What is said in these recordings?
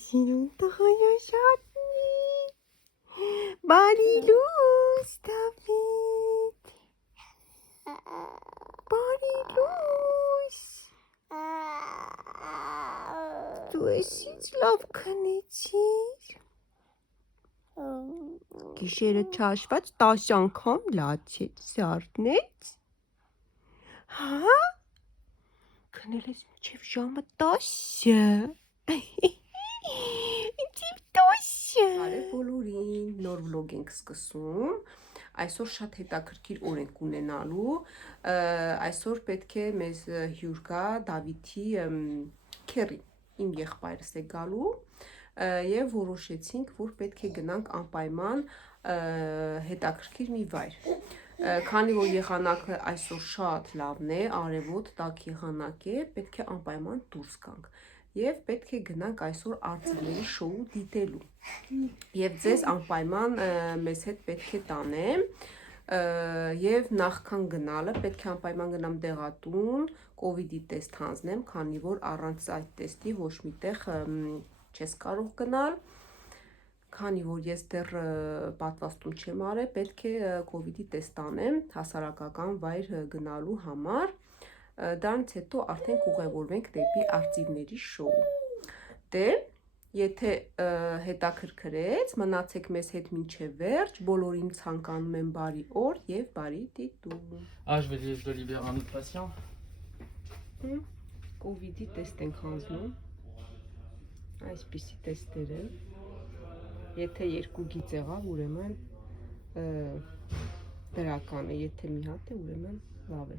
Սիրունտղայա շատնի, բարի լույս Դավիթ, բարի լույս, դու ես ինձ լավ քնեցիր, գիշերը չաշված 10 անգամ լացեց, զարթնեց, հա, քնել ես մինչև ժամը 10-ը, մինչև 10-ը, բարև բոլորին, նոր վլոգ ենք սկսում, այսօր շատ հետաքրքիր օր ենք ունենալու, այսօր պետք է մեզ հյուր գա Դավիթի քեռի, իմ եղբայրս է գալու և որոշեցինք, որ պետք է գնանք անպայման հետաքրքիր մի վայր, քանի որ եղանակը այսօր շատ լավն է, արևոտ, տաք եղանակ է, պետք է անպայման դուրս գանք և պետք է գնանք այսօր արծիվների շոու դիտելու և ձեզ անպայման մեզ հետ պետք է տանեմ և նախքան գնալը պետք է անպայման գնամ դեղատուն, կովիդի տեստ հանձնեմ, քանի որ առանց այդ տեստի ոչ միտեղ չես կարող գնալ, քանի որ ես դեռ պատվաստում չեմ արել, պետք է կովիդի տեստ անեմ հասարակական վայր գնալու համար, դրանից հետո արդեն կուղևորվենք դեպի արծիվների շոու, դե եթե հետաքրքրեց, մնացեք մեզ հետ մինչև վերջ, բոլորին ցանկանում եմ բարի օր և բարի դիտում։ Je dois libérer un autre patient. Կովիդի տեստ ենք հանձնում, այսպիսի տեստեր են, եթե երկու գիծ եղավ, ուրեմն դրական է, եթե մի հատ է, ուրեմն լավ է։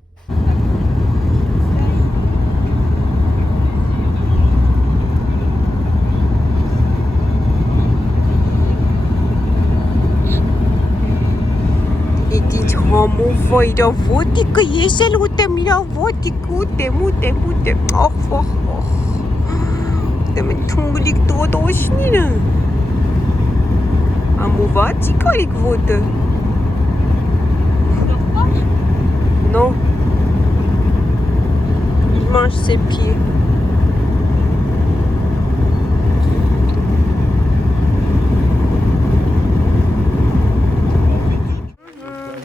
Համով իրա ոտիկը, ես էլ ուտեմ իրա ոտիկը, ուտեմ, ախ, ուտեմ են թունգլիկ տոտոշնիրը, ամուվացի կարիք ոտը, նո, իմանչ սեպի,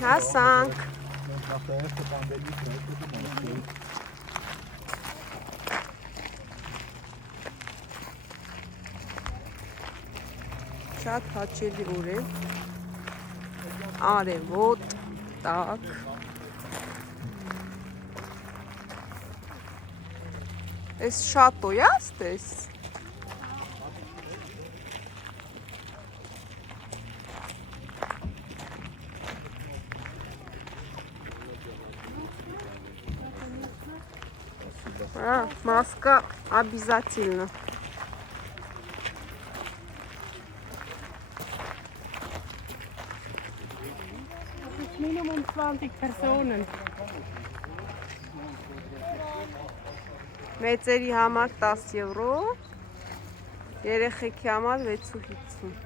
հասանք, շատ հաճելի օր է, արևոտ, տաք, ես շատոյաստ ես, маска обязательно. Minimum 20 Personen. Մեծերի համար 10 եվրո, երեխեքի համար 6.50։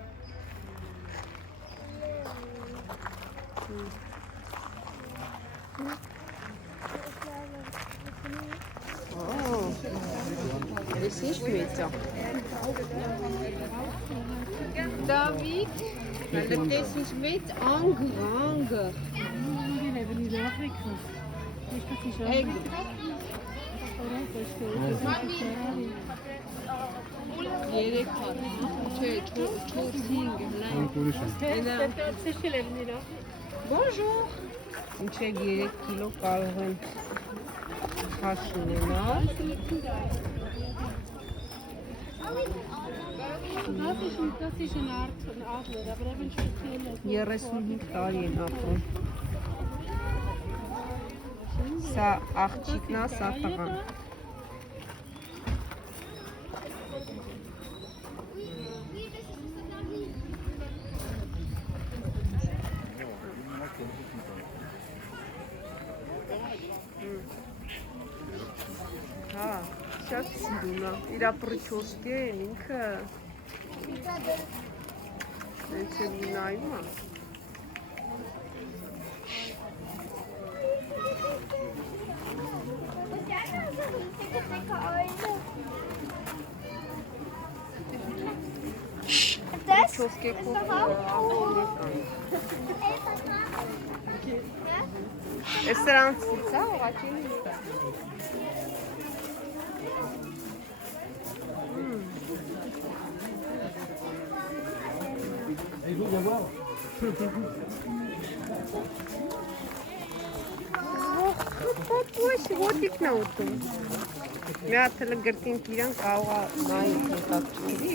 Ես ինչ մեծ է։ Դավիթ, լտես ինչ մեծ անգը։ Երեք հատ, չէ, 4-5 Bonjour։ Ինչեք 3 կիլո կարող են քաշ ունենալ։ Das ist eine Art von Adler, aber eben speziell. 35 տարի են ապրում։ Սա աղջիկն է, սա տղան։ Հա, շատ սիրուն է, իրա պրիչոսկի են ինքը հենց էլ նայում է։ ոսկեքով Այս սրանցից է ուղղակի Ոտիկն է ուտում Մի հատ էլ գրտինք իրան կարող է նայի հետաքրքրի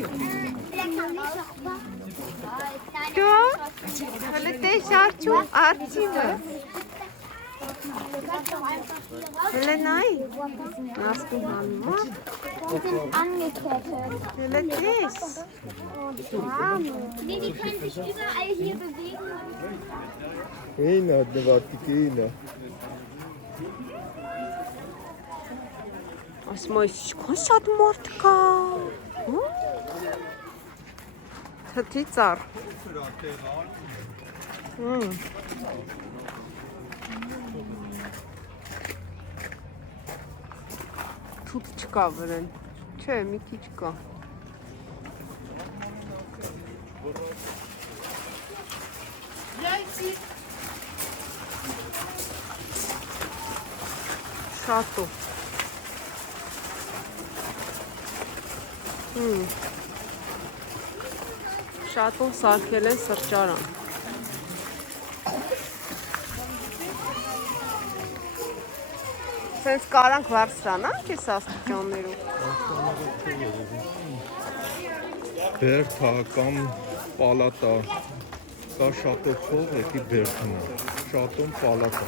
Čo? Հələ տես արջու արջիվը Հələ նայի Նասկու հանումա Die sind angekettet. Հələ տես Nee, die können sich überall hier bewegen. Eina, Dvatikeina. Ասում այս ինչքան շատ մարդ կա Թթի ծառ Թութ չկա վրեն Չէ, մի քիչ կա Շատո Շատով սարքել են սրճարան Սենց կարանք վարդստանանք ես աստիճաններով Բերթա կամ պալատա կա շատով փող եկի բերթնա շատում պալատա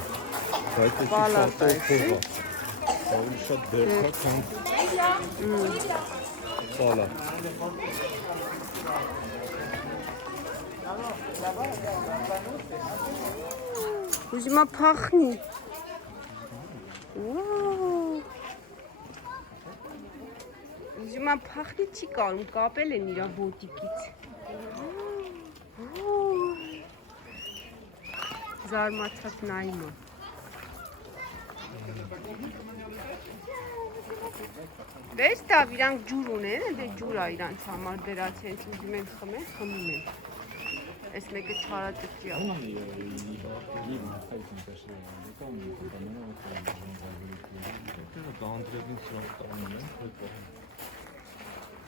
բայց եկի Պալատա, շատով փողա ավելի շատ բերթա քան պալատ Ուզում է փախնի Ուզում է փախնի չի կարում կապել են իրա ոտիկից Զարմացած նայում է Դες տավ իրանք ջուր ունեն, դե ջուր է իրանց համար դրած հենց ուզում են խմեն, խմում են Այս մեկը չարաճճի է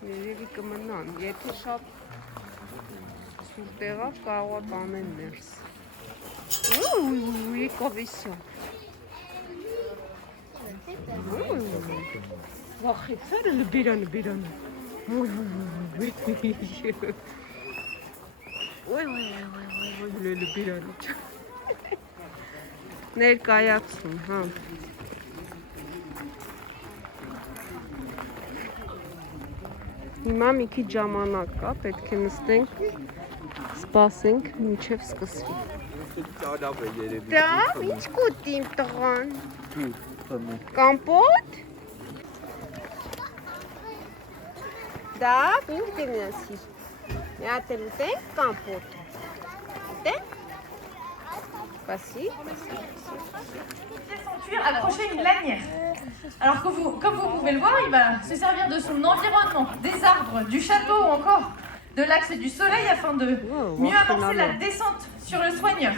Երևի կմնան, եթե շատ սուր տեղավ կարող է տանեն ներս Եկավ իսյա Վախեցար էլ բերանը Ոյ, լելը բերանը Ներկայացում, հա Հիմա մի քիչ ժամանակ կա, պետք է նստենք, սպասենք, մինչև սկսվի Դա, ինչ կուտի իմ տղան Կամպոտ Դա, ինչ դեմնասի Մի հատ էլ ուտենք կամպոտ Ուտենք Պասի Accrocher une lanière. Alors que comme vous pouvez le voir, il va se servir de son environnement, des arbres, du château ou encore de l'axe du soleil afin de mieux amorcer la descente sur le soigneur.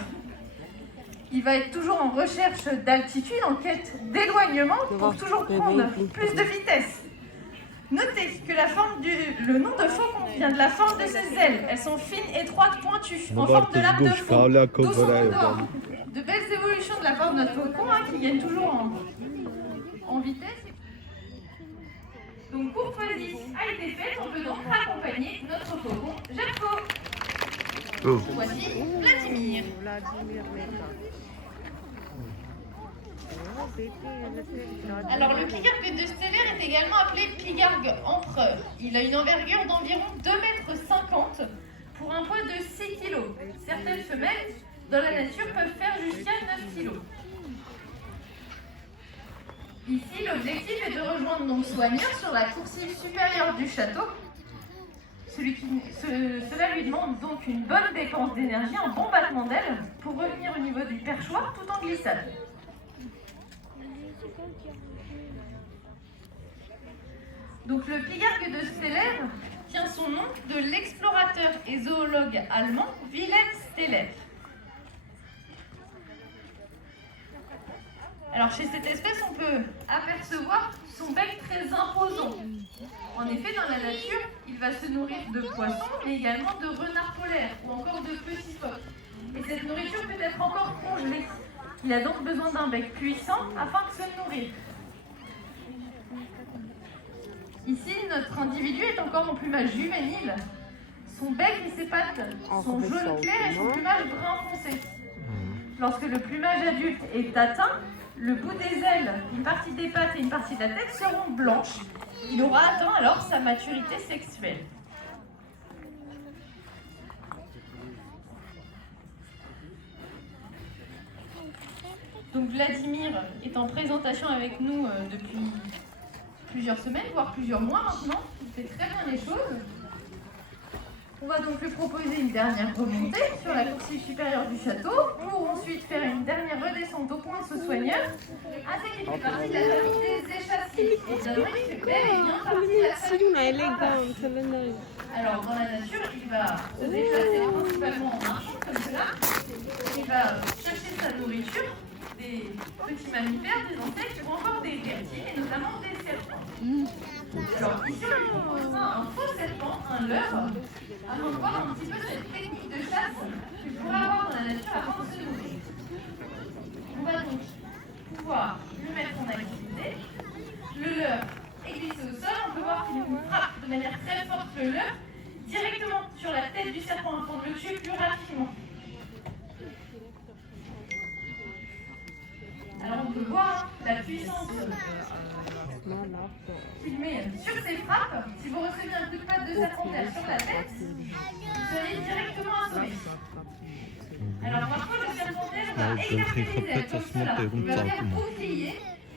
Il va être toujours en recherche d'altitude, en quête d'éloignement pour toujours prendre plus de vitesse. Notez que le nom de faucon vient de la forme de ses ailes. Elles sont fines, étroites, pointues, en forme de lame de faux. D'où son nom d'or. De belles évolutions de la part de notre faucon qui gagne toujours en vitesse. Donc courtoisie a été faite, on peut donc accompagner notre faucon Jacko. Voici Vladimir. Alors le pigargue de Steller est également appelé pigargue empereur. Il a une envergure d'environ 2,50 m pour un poids de 6 kg. Certaines femelles dans la nature peuvent faire jusqu'à 9 kg. Ici, l'objectif est de rejoindre nos soigneurs sur la coursive supérieure du château. Cela lui demande donc une bonne dépense d'énergie, un bon battement d'aile pour revenir au niveau du perchoir tout en glissade. Donc le pigargue de Steller tient son nom de l'explorateur et zoologue allemand Wilhelm Steller. Alors chez cette espèce, on peut apercevoir son bec très imposant. En effet, dans la nature, il va se nourrir de poissons, mais également de renards polaires ou encore de petits phoques. Et cette nourriture peut être encore congelée. Il a donc besoin d'un bec puissant afin de se nourrir. Ici, notre individu est encore en plumage juvénile. Son bec et ses pattes sont jaune clair et son plumage brun foncé. Lorsque le plumage adulte est atteint, le bout des ailes, une partie des pattes et une partie de la tête seront blanches. Il aura atteint alors sa maturité sexuelle. Donc Vladimir est en présentation avec nous depuis plusieurs semaines, voire plusieurs mois maintenant. Il fait très bien les choses. On va donc lui proposer une dernière remontée sur la coursive supérieure du château pour ensuite faire une dernière redescente au point de ce soigneur. Ainsi qu'il fait partie de la famille des échassiers. Évidemment, il fait bel et bien partie de la famille. Alors, dans la nature, il va se déplacer principalement en marchant comme cela. Il va chercher sa nourriture, des petits mammifères, des insectes ou encore des reptiles et notamment des serpents. Alors ici, on lui proposera un faux serpent, un leurre, afin de voir un petit peu cette technique de chasse qu'il pourrait avoir dans la nature avant de se nourrir. On va donc pouvoir lui mettre en activité. Le leurre est glissé au sol. On peut voir qu'il frappe de manière très forte le leurre directement sur la tête du serpent afin de le tuer plus rapidement. Alors on peut voir la puissance qu'il met sur ses frappes. Si vous recevez un coup de patte de serpentaire sur la tête, vous seriez directement assommé. Alors parfois le serpentaire va écarter les ailes comme cela. Il va faire bouclier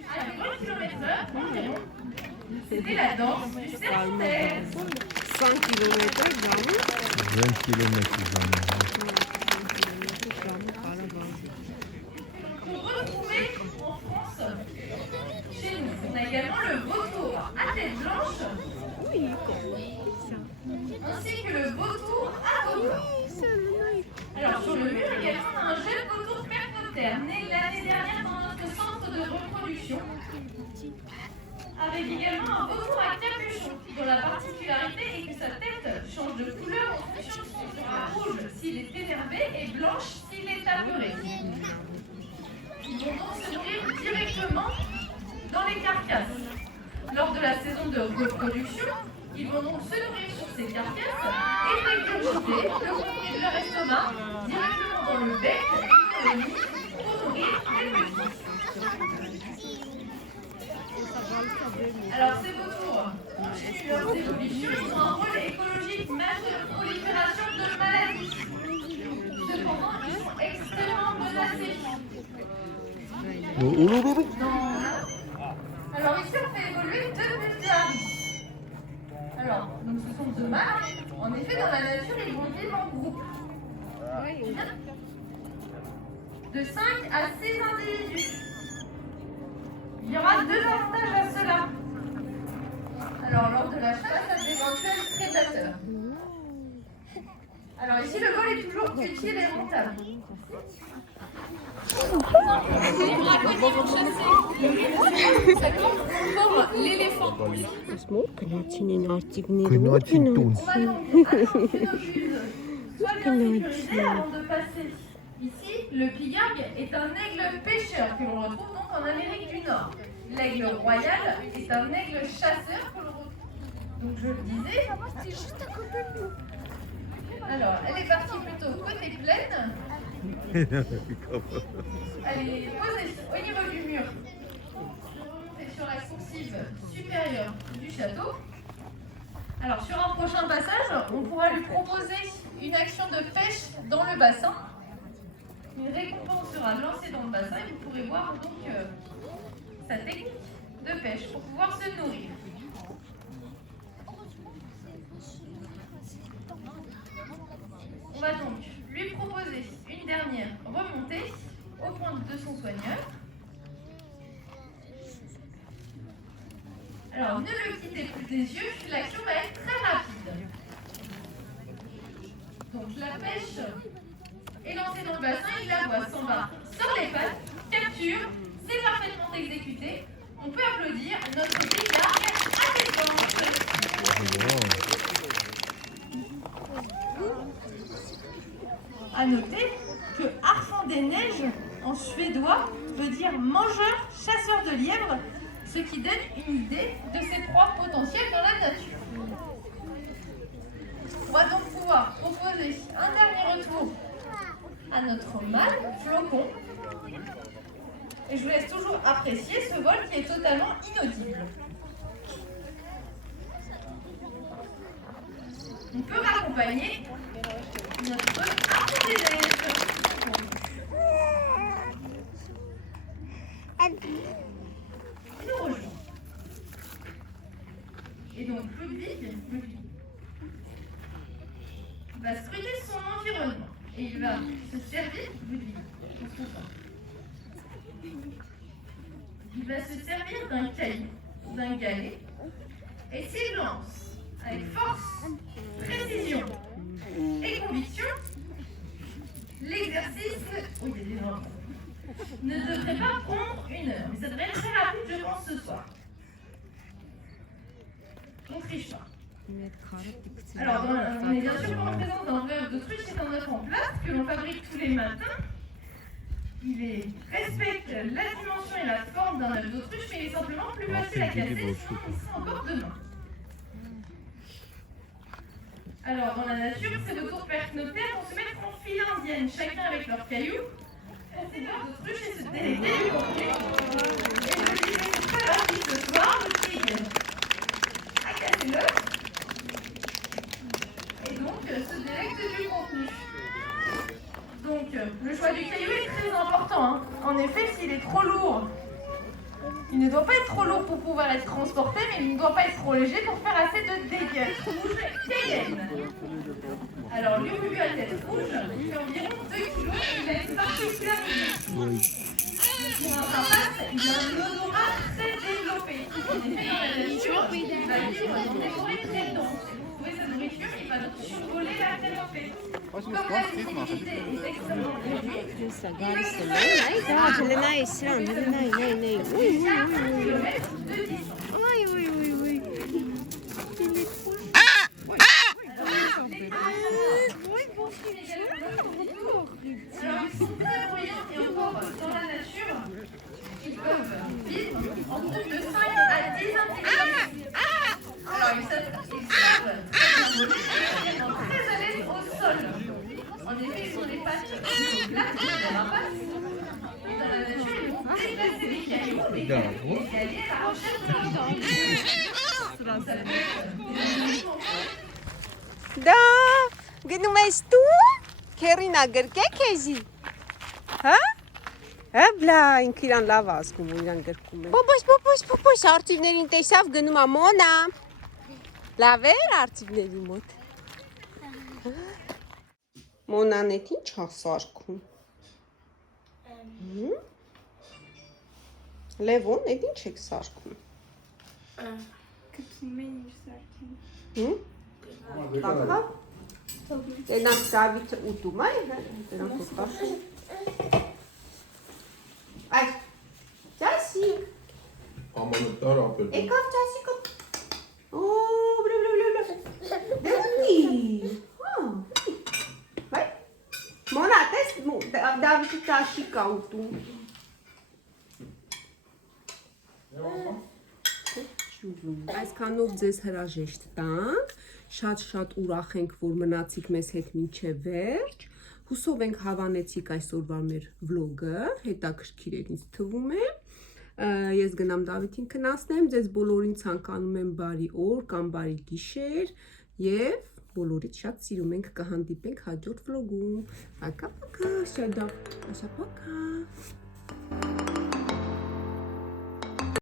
à 20 km/h environ. C'était la danse du serpentaire. 100 km 20 km. Pour retrouver en France, chez nous, on a également le vautour à tête blanche, ainsi que le vautour à dos blanc. Alors sur le mur également, on a un jeune vautour percotère, né l'année dernière dans notre centre de reproduction, avec également un vautour à capuchon, dont la particularité est que sa tête change de couleur en fonction de son sera rouge s'il est énervé et blanche s'il est apeuré. Ils vont donc se nourrir directement dans les carcasses. Lors de la saison de reproduction, ils vont donc se nourrir sur ces carcasses et régurgiter le contenu de leur estomac directement dans le bec et dans le nid pour nourrir les petits. Alors ces vautours continuent leurs évolutions, ils ont un rôle écologique majeur de prolifération de maladies. Cependant, ils sont extrêmement menacés. Alors ici on fait évoluer deux petits haris. Alors, donc ce sont deux mâles. En effet, dans la nature, ils vont vivre en groupe. De 5 à 6 individus. Il y aura deux avantages à cela. Alors, lors de la chasse à d'éventuels prédateurs. Alors ici, le vol est toujours utile et rentable. L'éléphant. Soit bien sécurisé avant de passer. Ici, le pigargue est un aigle pêcheur que l'on retrouve donc en Amérique du Nord. L'aigle royal est un aigle chasseur que l'on retrouve. Donc je le disais. C'est juste à côté de nous. Alors, elle est partie plutôt côté plaine. Elle est posée au niveau du mur. Je vais remonter sur la coursive supérieure du château. Alors, sur un prochain passage, on pourra lui proposer une action de pêche dans le bassin. Une récompense sera lancée dans le bassin et vous pourrez voir donc sa technique de pêche pour pouvoir se nourrir. On va donc lui proposer une dernière remontée au point de son soigneur. Alors ne le quittez plus des yeux, l'action va être très rapide. la pêche est lancée dans le bassin, il la voit, s'en va sur les pattes, capture, c'est parfaitement exécuté. On peut applaudir notre bigargue appétente. À noter que Arfan des Neiges en suédois veut dire mangeur, chasseur de lièvres, ce qui donne une idée de ses proies potentielles dans la nature. On va donc pouvoir proposer un dernier retour à notre mâle, Flocon. Et je vous laisse toujours apprécier ce vol qui est totalement inaudible. On peut raccompagner notre Arfan des Neiges. Nous rejoint. Et donc Ludwig va scruter son environnement et il va se servir, Ludwig, on se concentre. Il va se servir d'un caillou, d'un galet, et s'il lance avec force, précision et conviction, l'exercice, oui, il y a des gens, ne devrait pas prendre 1 heure, mais ça devrait être très rapide, je pense, ce soir. On triche pas. Alors, on est bien sûr en présence d'un œuf d'autruche, c'est un œuf en place que l'on fabrique tous les matins. Il respecte la dimension et la forme d'un œuf d'autruche, mais il est simplement plus facile à casser si on y sent encore demain. Alors, dans la nature, ces deux tours perchnoptères vont se mettre en file indienne, chacun avec leur caillou. Ces œufs d'autruche et se délecter du contenu. Et je dis, c'est très rapide ce soir, le tigre a cassé l'œuf. Et donc, se délecte du contenu. Donc, le choix du caillou est très important. Hein. En effet, s'il est trop lourd, il ne doit pas être trop lourd pour pouvoir être transporté, mais il ne doit pas être trop léger pour faire assez de dégâts. Cayenne. Alors, l'urulu à tête rouge fait environ 2 kg et il a une particularité. Pour un rapace, il a un odorat très développé. En effet, dans la nature, il va vivre dans des forêts très denses. Pour trouver sa nourriture, il va donc survoler la canopée. Comme la visibilité est extrêmement réduite, il va alors, ils sont très bruyants et encore dans la nature, ils peuvent vivre en groupe de 5 à 10 individus. Alors, ils savent très voler et ils sont très à l'aise au sol. En effet, ils sont les pattes plates de la rapace. Et dans la nature, ils vont déplacer les cailloux, les aller à la recherche de leur nourriture. Ça peut être Da, gëնում ես դու քերին ագրկե քեզի։ Հա? Հəbլա, ինքը իրան լավ ասում ու իրան գրկում է։ Պոպոս, արծիվներին տեսավ գնում է Մոնա։ Լավ էր արծիվների մոտ։ Մոնան էդ ինչ ասարկում։ Լևոն, էդ ինչ եք սարկում։ Կակա։ Դրանք Դավիթը ուտում է, դրանք ուտաշում։ Ay, Cassie. Amanlıklar apel. Եկավ Cassie-ը։ Օ, բլա։ Դե։ Հա։ Վայ։ Մոնա, տես Դավիթը ճաշի կա ուտում։ Այսքանով ձեզ հրաժեշտ տանք, շատ ուրախ ենք, որ մնացիք մեզ հետ մինչև վերջ, հուսով ենք հավանեցիք այսօրվա մեր վլոգը, հետաքրքիր էր ինձ թվում է, ես գնամ Դավիթին քնացնեմ, ձեզ բոլորին ցանկանում եմ բարի օր կամ բարի գիշեր և բոլորիդ շատ սիրում ենք, կհանդիպենք հաջորդ վլոգում, պակա, շադապ, պակա։